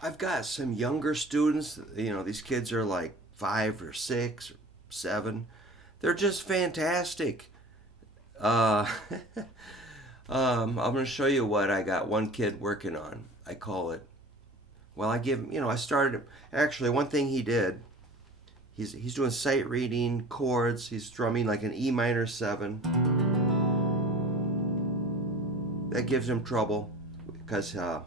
I've got some younger students. These kids are like 5 or 6 or 7. They're just fantastic. Uh, I'm going to show you what I got one kid working on. I call it. Well, I give him. I started. Actually, one thing he did. He's doing sight reading chords. He's strumming like an E minor 7. That gives him trouble because the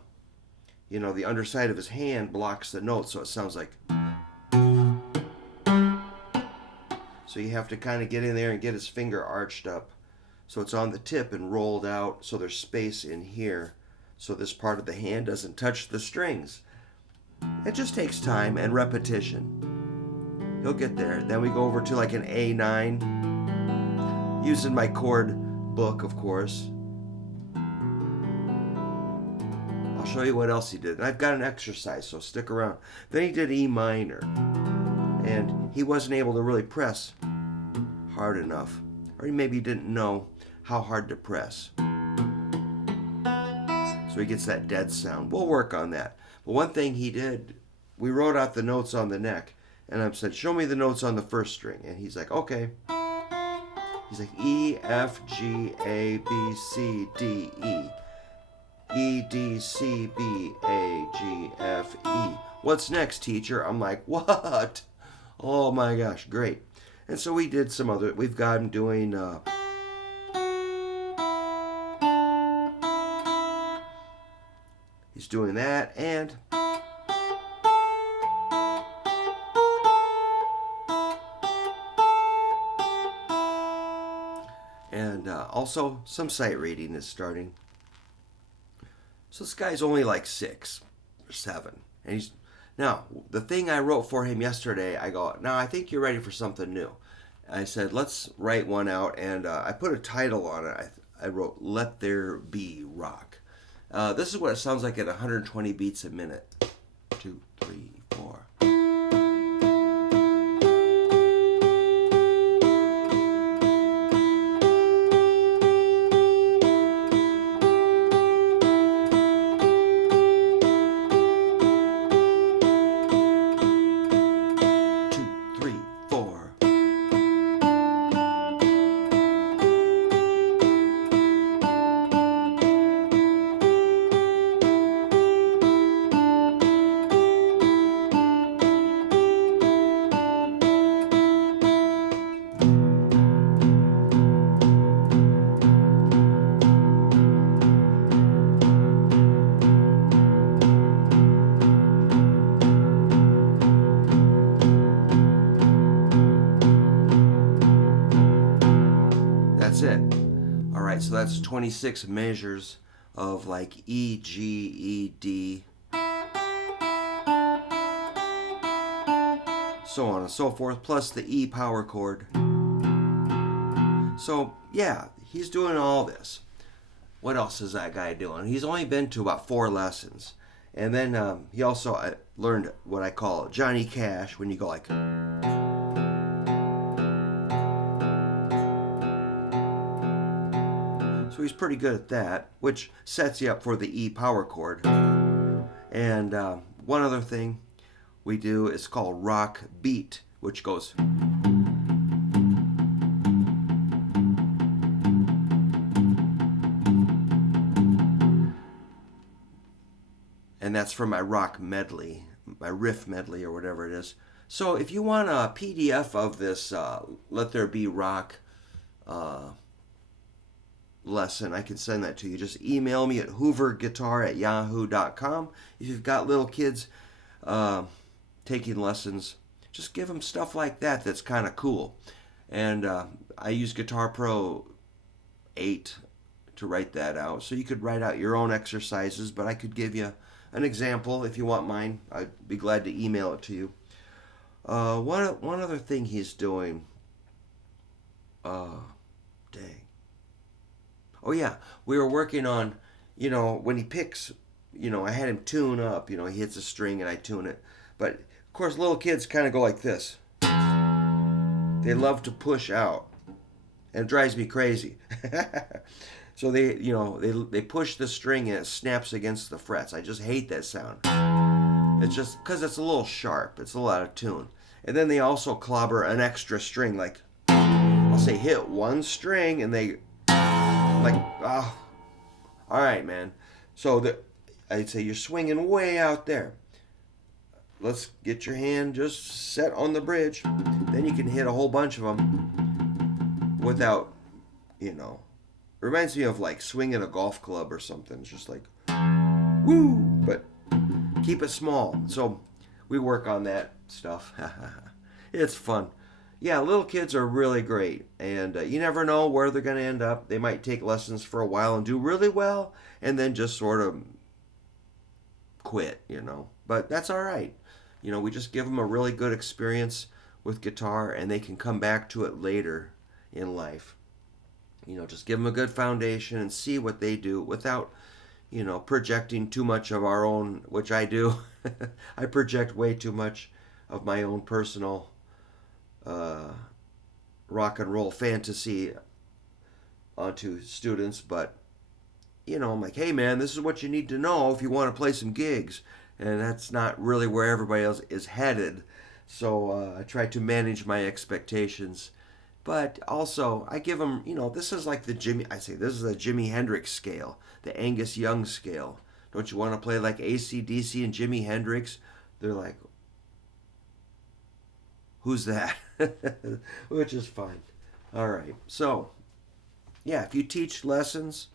underside of his hand blocks the note, so it sounds like. So you have to kind of get in there and get his finger arched up, so it's on the tip and rolled out, so there's space in here, so this part of the hand doesn't touch the strings. It just takes time and repetition. He'll get there. Then we go over to like an A9, using my chord book, of course. I'll show you what else he did. And I've got an exercise, so stick around. Then he did E minor, and he wasn't able to really press hard enough, or he maybe didn't know how hard to press. So he gets that dead sound. We'll work on that. But one thing he did, we wrote out the notes on the neck, and I said, show me the notes on the first string. And he's like, okay. He's like, E, F, G, A, B, C, D, E. E, D, C, B, A, G, F, E. What's next, teacher? I'm like, what? Oh my gosh, great. And so we did some other, we've got him doing, he's doing that, and also some sight reading is starting. So this guy's only like 6 or 7, and he's now the thing I wrote for him yesterday. I go, now I think you're ready for something new. I said, let's write one out, and I put a title on it. I wrote, "Let There Be Rock." This is what it sounds like at 120 beats a minute. 2, 3, 4. That's it. All right, so that's 26 measures of like E, G, E, D, so on and so forth, plus the E power chord. So yeah, he's doing all this. What else is that guy doing? He's only been to about 4 lessons. And then he also learned what I call Johnny Cash, when you go like. So he's pretty good at that, which sets you up for the E power chord. And one other thing we do is called rock beat, which goes. And that's from my rock medley, my riff medley, or whatever it is. So if you want a PDF of this Let There Be Rock lesson, I can send that to you. Just email me at hooverguitar@yahoo.com. If you've got little kids taking lessons, just give them stuff like that that's kind of cool. And I use Guitar Pro 8 to write that out. So you could write out your own exercises, but I could give you an example if you want mine. I'd be glad to email it to you. One other thing he's doing. Dang. Oh yeah, we were working on, when he picks, I had him tune up. He hits a string and I tune it. But of course, little kids kind of go like this. They love to push out, and it drives me crazy. So they push the string and it snaps against the frets. I just hate that sound. It's just because it's a little sharp. It's a little out of tune. And then they also clobber an extra string. Like, I'll say hit one string and they, like, oh, all right, man. So I'd say you're swinging way out there. Let's get your hand just set on the bridge. Then you can hit a whole bunch of them without, you know. Reminds me of like swinging a golf club or something. It's just like, woo, but keep it small. So we work on that stuff. It's fun. Yeah, little kids are really great, and you never know where they're going to end up. They might take lessons for a while and do really well, and then just sort of quit, you know. But that's all right. You know, we just give them a really good experience with guitar, and they can come back to it later in life. You know, just give them a good foundation and see what they do without, you know, projecting too much of our own, which I do. I project way too much of my own personal rock and roll fantasy onto students, but you know, I'm like, hey man, this is what you need to know if you want to play some gigs, and that's not really where everybody else is headed. So I try to manage my expectations, but also I give them, you know, this is like I say this is a Jimi Hendrix scale, the Angus Young scale. Don't you want to play like AC/DC and Jimi Hendrix? They're like, who's that? Which is fine. All right. So, yeah, if you teach lessons,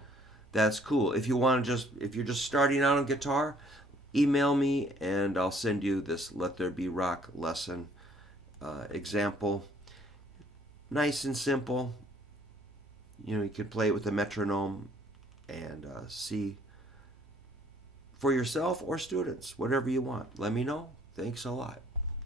that's cool. If you want to if you're just starting out on guitar, email me and I'll send you this Let There Be Rock lesson example. Nice and simple. You know, you can play it with a metronome and see for yourself or students, whatever you want. Let me know. Thanks a lot.